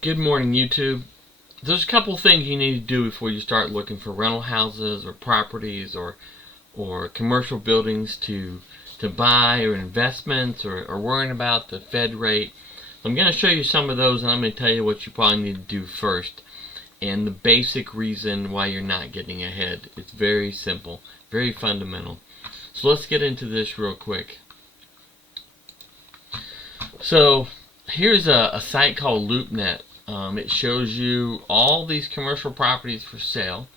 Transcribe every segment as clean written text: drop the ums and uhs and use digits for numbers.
Good morning, YouTube. There's a couple things you need to do before you start looking for rental houses or properties or commercial buildings to buy, or investments, or worrying about the Fed rate. I'm going to show you some of those, and I'm going to tell you what you probably need to do first and the basic reason why you're not getting ahead. It's very simple, very fundamental. So let's get into this real quick. So here's a site called LoopNet. It shows you all these commercial properties for sale,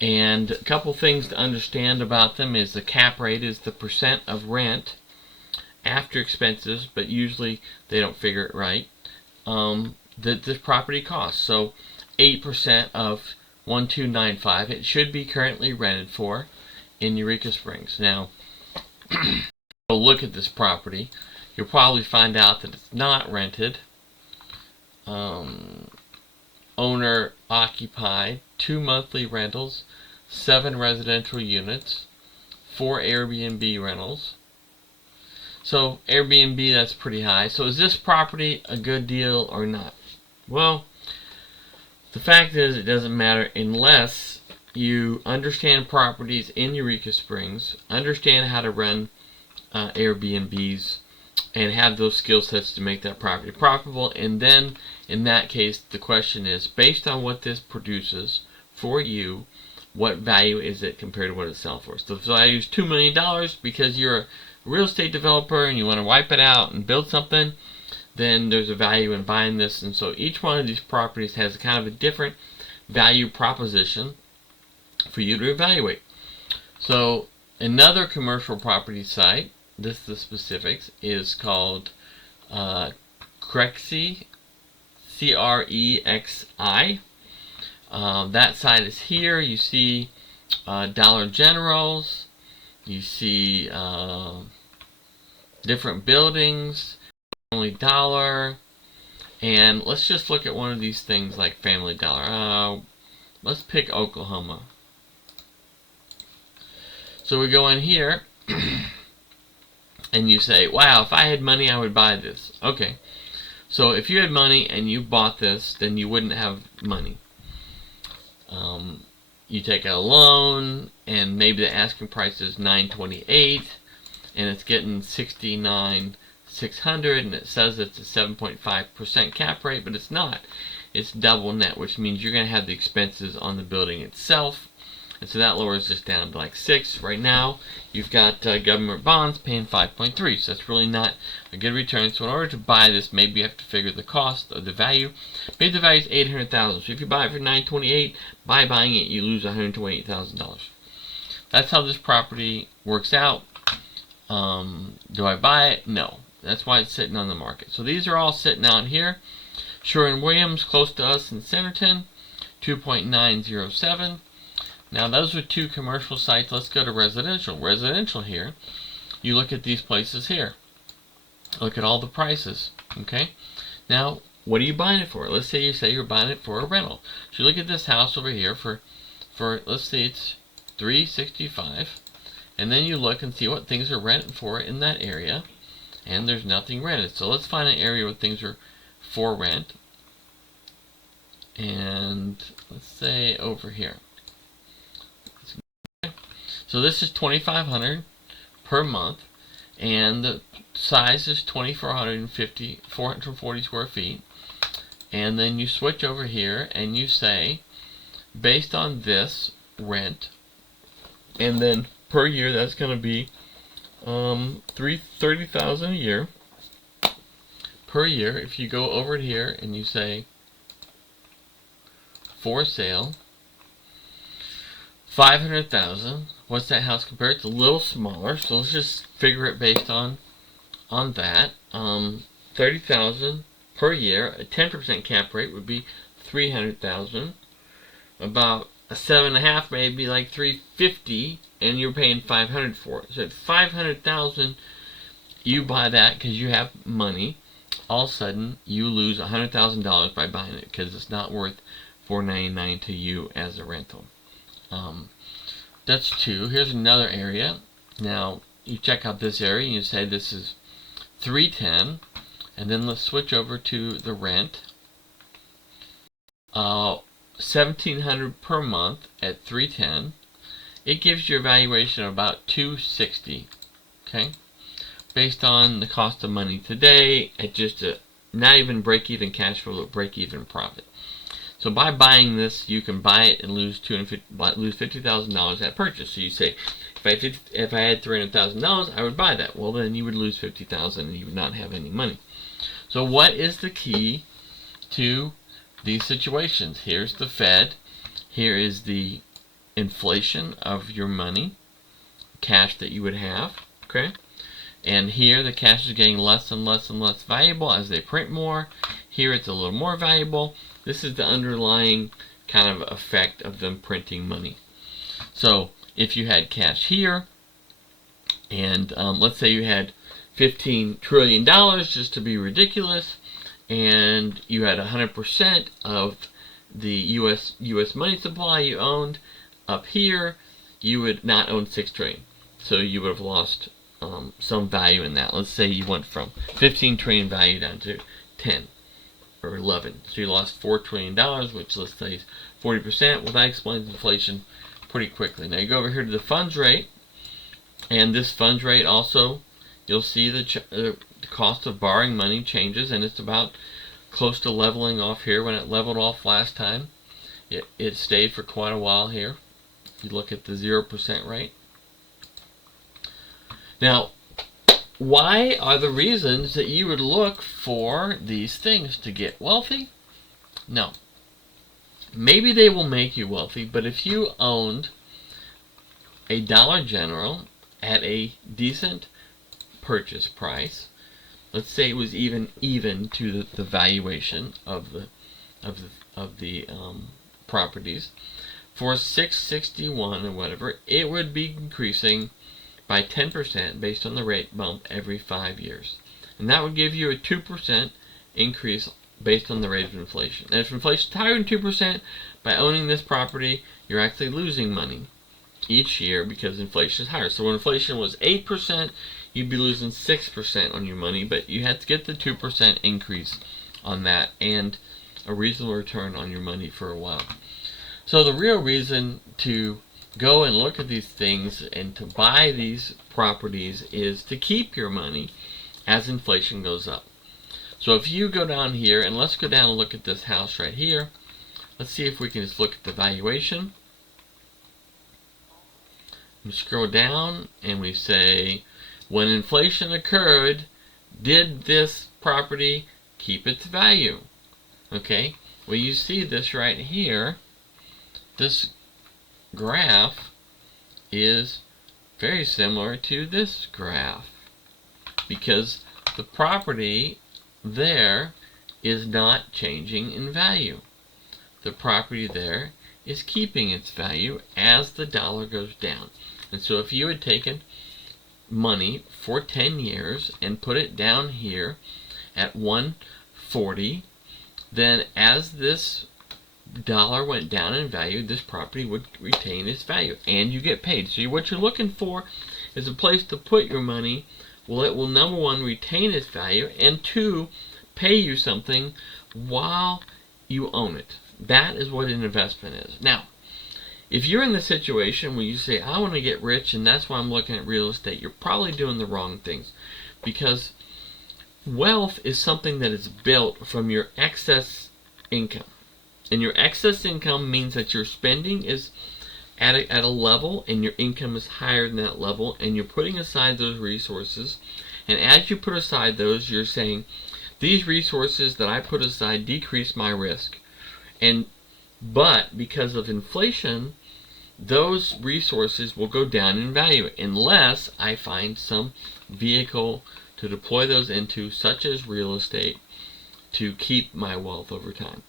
and a couple things to understand about them is the cap rate is the percent of rent after expenses, but usually they don't figure it right, that this property costs. So 8% of 1295 it should be currently rented for in Eureka Springs. Now look at this property, you'll probably find out that it's not rented. Owner occupied, 2 monthly rentals, 7 residential units, 4 Airbnb rentals. So Airbnb, that's pretty high. So is this property a good deal or not? Well, the fact is it doesn't matter unless you understand properties in Eureka Springs, understand how to run Airbnbs, and have those skill sets to make that property profitable. And then in that case, the question is, based on what this produces for you, what value is it compared to what it's selling for? So if the value is $2 million because you're a real estate developer and you want to wipe it out and build something, then there's a value in buying this. And so each one of these properties has kind of a different value proposition for you to evaluate. So another commercial property site, this is the specifics, is called Crexi, Crexi. That site is here. You see Dollar Generals, you see different buildings, Family Dollar, and let's just look at one of these things like Family Dollar. Let's pick Oklahoma. So we go in here and you say, wow, if I had money, I would buy this. Okay, so if you had money and you bought this, then you wouldn't have money. You take out a loan, and maybe the asking price is $928, and it's getting $69,600, and it says it's a 7.5% cap rate, but it's not. It's double net, which means you're going to have the expenses on the building itself. And so that lowers this down to like 6. Right now, you've got government bonds paying 5.3, so that's really not a good return. So in order to buy this, maybe you have to figure the cost of the value. Maybe the value is $800,000. So if you buy it for $928, by buying it, you lose $128,000. That's how this property works out. Do I buy it? No. That's why it's sitting on the market. So these are all sitting out here. Sherwin-Williams, close to us in Centerton, 2.907. Now those are 2 commercial sites. Let's go to residential. Residential here, you look at these places here. Look at all the prices. Okay. Now, what are you buying it for? Let's say you're buying it for a rental. So you look at this house over here for let's say it's $365, and then you look and see what things are rented for in that area, and there's nothing rented. So let's find an area where things are for rent, and let's say over here. So this is $2,500 per month, and the size is 440 square feet. And then you switch over here and you say, based on this rent, and then per year that's going to be $30,000 a year per year. If you go over here and you say for sale, $500,000. What's that house compared? It's a little smaller, so let's just figure it based on that. $30,000 per year. A 10% cap rate would be $300,000. About a 7.5, maybe like $350, and you're paying $500 for it. So at $500,000, you buy that because you have money. All of a sudden, you lose $100,000 by buying it because it's not worth $499 to you as a rental. That's 2. Here's another area. Now you check out this area and you say this is $310, and then let's switch over to the rent. $1,700 per month at 310, it gives you a valuation of about 260. Okay, based on the cost of money today at just a not even break-even cash flow, but break-even profit. So by buying this, you can buy it and lose $50,000 at purchase. So you say, if I had $300,000, I would buy that. Well, then you would lose $50,000 and you would not have any money. So what is the key to these situations? Here's the Fed. Here is the inflation of your money, cash that you would have. Okay. And here the cash is getting less and less and less valuable as they print more. Here it's a little more valuable. This is the underlying kind of effect of them printing money. So if you had cash here, and let's say you had $15 trillion, just to be ridiculous, and you had 100% of the U.S. money supply you owned, up here you would not own $6 trillion. So you would have lost some value in that. Let's say you went from 15 trillion value down to 10 or 11. So you lost $4 trillion, which let's say is 40%. Well, that explains inflation pretty quickly. Now you go over here to the funds rate, and this funds rate also, you'll see the cost of borrowing money changes, and it's about close to leveling off here. When it leveled off last time, it stayed for quite a while here. You look at the 0% rate. Now, why are the reasons that you would look for these things to get wealthy? No. Maybe they will make you wealthy, but if you owned a Dollar General at a decent purchase price, let's say it was even to the valuation of the properties, for $6.61 or whatever, it would be increasing by 10% based on the rate bump every 5 years. And that would give you a 2% increase based on the rate of inflation. And if inflation is higher than 2%, by owning this property, you're actually losing money each year because inflation is higher. So when inflation was 8%, you'd be losing 6% on your money, but you had to get the 2% increase on that and a reasonable return on your money for a while. So the real reason to go and look at these things and to buy these properties is to keep your money as inflation goes up. So if you go down here, and let's go down and look at this house right here. Let's see if we can just look at the valuation. We scroll down and we say, when inflation occurred, did this property keep its value? Okay, well, you see this right here. This graph is very similar to this graph because the property there is not changing in value. The property there is keeping its value as the dollar goes down. And so if you had taken money for 10 years and put it down here at 140, then as this dollar went down in value, this property would retain its value, and you get paid. So what you're looking for is a place to put your money. Well, it will, number one, retain its value, and two, pay you something while you own it. That is what an investment is. Now, if you're in the situation where you say, I want to get rich, and that's why I'm looking at real estate, you're probably doing the wrong things, because wealth is something that is built from your excess income. And your excess income means that your spending is at a level and your income is higher than that level, and you're putting aside those resources. And as you put aside those, you're saying, these resources that I put aside decrease my risk. But because of inflation, those resources will go down in value unless I find some vehicle to deploy those into, such as real estate, to keep my wealth over time.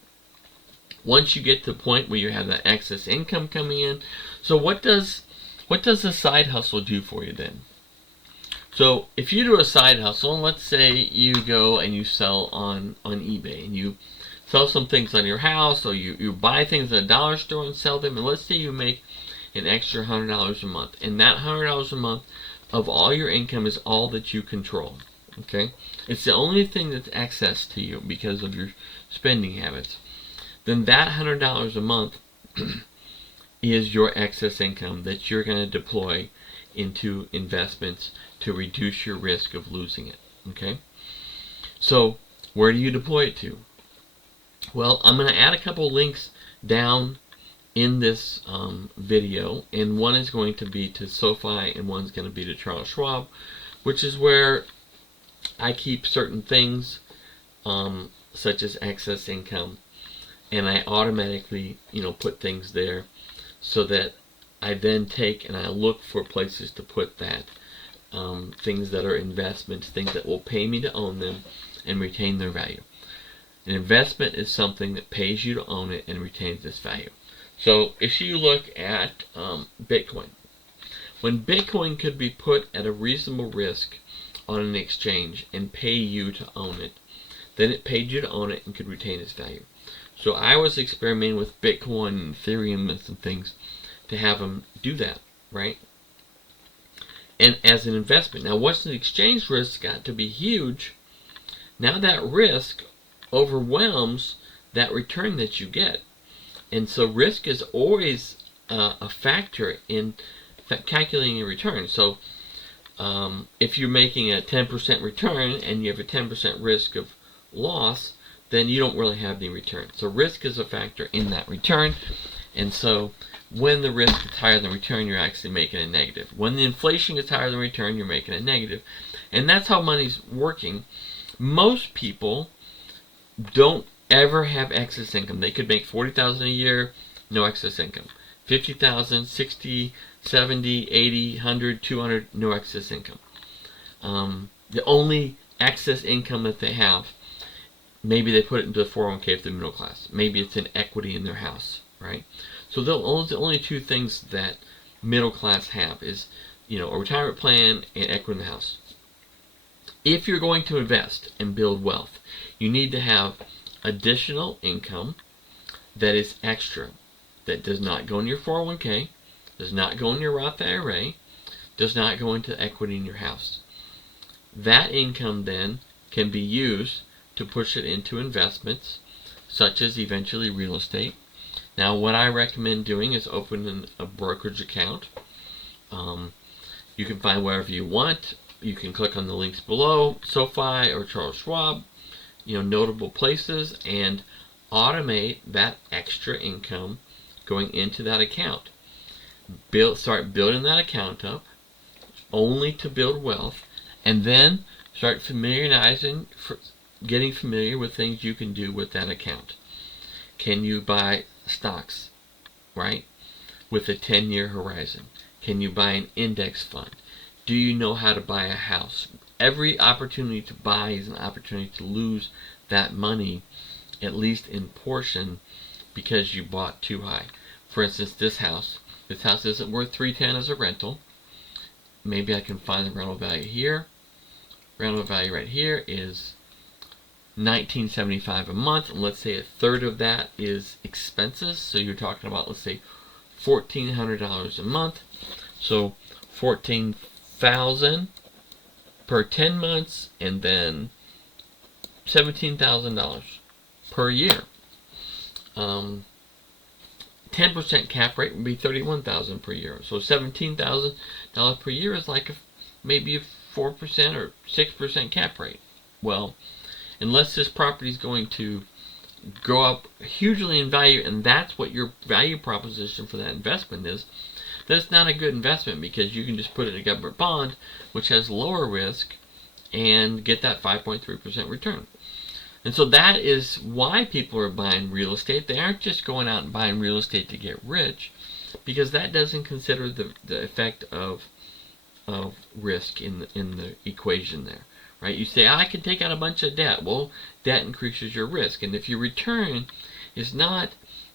Once you get to the point where you have that excess income coming in, so what does a side hustle do for you then? So if you do a side hustle, and let's say you go and you sell on eBay, and you sell some things on your house, or you buy things at a dollar store and sell them, and let's say you make an extra $100 a month, and that $100 a month of all your income is all that you control. Okay, it's the only thing that's excess to you because of your spending habits. then that $100 a month is your excess income that you're going to deploy into investments to reduce your risk of losing it. Okay? So, where do you deploy it to? Well, I'm going to add a couple links down in this video, and one is going to be to Sofi and one's going to be to Charles Schwab, which is where I keep certain things such as excess income, and I automatically put things there so that I then take and I look for places to put that, things that are investments, things that will pay me to own them and retain their value. An investment is something that pays you to own it and retains its value. So if you look at Bitcoin, when Bitcoin could be put at a reasonable risk on an exchange and pay you to own it, then it paid you to own it and could retain its value. So I was experimenting with Bitcoin and Ethereum and some things to have them do that, right? And as an investment. Now once the exchange risk got to be huge, now that risk overwhelms that return that you get. And so risk is always a factor in calculating your return. So if you're making a 10% return and you have a 10% risk of loss, then you don't really have any return. So risk is a factor in that return. And so when the risk is higher than return, you're actually making a negative. When the inflation is higher than return, you're making a negative. And that's how money's working. Most people don't ever have excess income. They could make $40,000 a year, no excess income. 50,000, 60, 70, 80, 100, 200, no excess income. The only excess income that they have, maybe they put it into the 401k if they're middle class. Maybe it's in equity in their house, right? So the only two things that middle class have is, a retirement plan and equity in the house. If you're going to invest and build wealth, you need to have additional income that is extra, that does not go in your 401k, does not go in your Roth IRA, does not go into equity in your house. That income then can be used to push it into investments, such as eventually real estate. Now, what I recommend doing is opening a brokerage account. You can find wherever you want. You can click on the links below, Sofi or Charles Schwab, notable places, and automate that extra income going into that account. Start building that account up, only to build wealth, and then start getting familiar with things you can do with that account. Can you buy stocks, right, with a 10-year horizon? Can you buy an index fund? Do you know how to buy a house? Every opportunity to buy is an opportunity to lose that money, at least in portion, because you bought too high. For instance, this house isn't worth $310 as a rental. Maybe I can find the rental value here. Rental value right here is $19.75 a month, and let's say a third of that is expenses. So you're talking about, let's say, $1,400 a month. So $14,000 per 10 months, and then $17,000 per year. 10% cap rate would be $31,000 per year. So $17,000 per year is like maybe a 4% or 6% cap rate. Well, unless this property is going to go up hugely in value, and that's what your value proposition for that investment is, then it's not a good investment, because you can just put it in a government bond, which has lower risk, and get that 5.3% return. And so that is why people are buying real estate. They aren't just going out and buying real estate to get rich, because that doesn't consider the effect of risk in the equation there, right? You say, I can take out a bunch of debt. Well, debt increases your risk, and if your return is not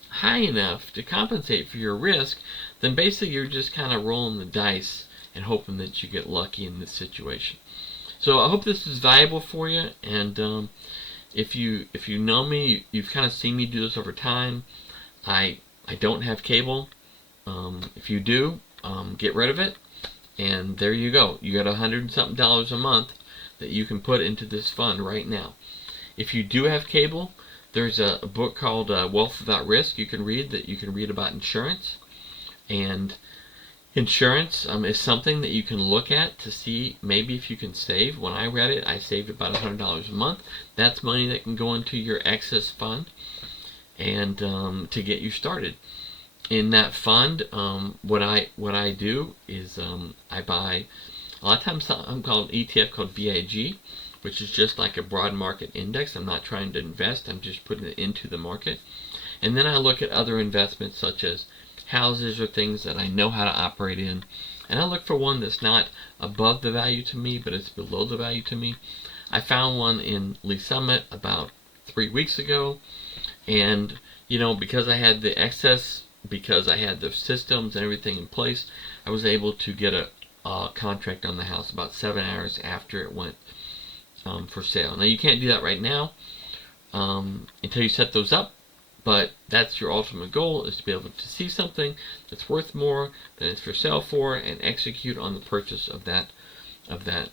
high enough to compensate for your risk, then basically you're just kind of rolling the dice and hoping that you get lucky in this situation. So I hope this is valuable for you, and if you know me, you've kind of seen me do this over time. I don't have cable. If you do, get rid of it, and there you go. You got $100 and something a month that you can put into this fund right now. If you do have cable, There's a book called Wealth Without Risk you can read, that you can read about insurance. And insurance is something that you can look at to see maybe if you can save. When I read it, I saved about $100 a month. That's money that can go into your excess fund and to get you started. In that fund, what I do is I buy a lot of times something called an ETF called VIG, which is just like a broad market index. I'm not trying to invest, I'm just putting it into the market. And then I look at other investments such as houses or things that I know how to operate in. And I look for one that's not above the value to me, but it's below the value to me. I found one in Lee Summit about 3 weeks ago. And, because I had the excess, because I had the systems and everything in place, I was able to get a contract on the house about 7 hours after it went for sale. Now, you can't do that right now until you set those up, but that's your ultimate goal, is to be able to see something that's worth more than it's for sale for and execute on the purchase of that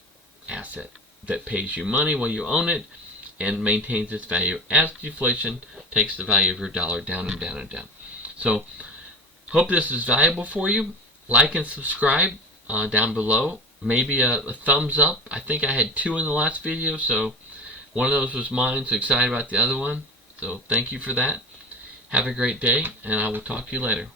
asset that pays you money while you own it and maintains its value as deflation takes the value of your dollar down and down and down. So, hope this is valuable for you. Like and subscribe down below. Maybe a thumbs up. I think I had 2 in the last video, so one of those was mine, so excited about the other one. So thank you for that. Have a great day, and I will talk to you later.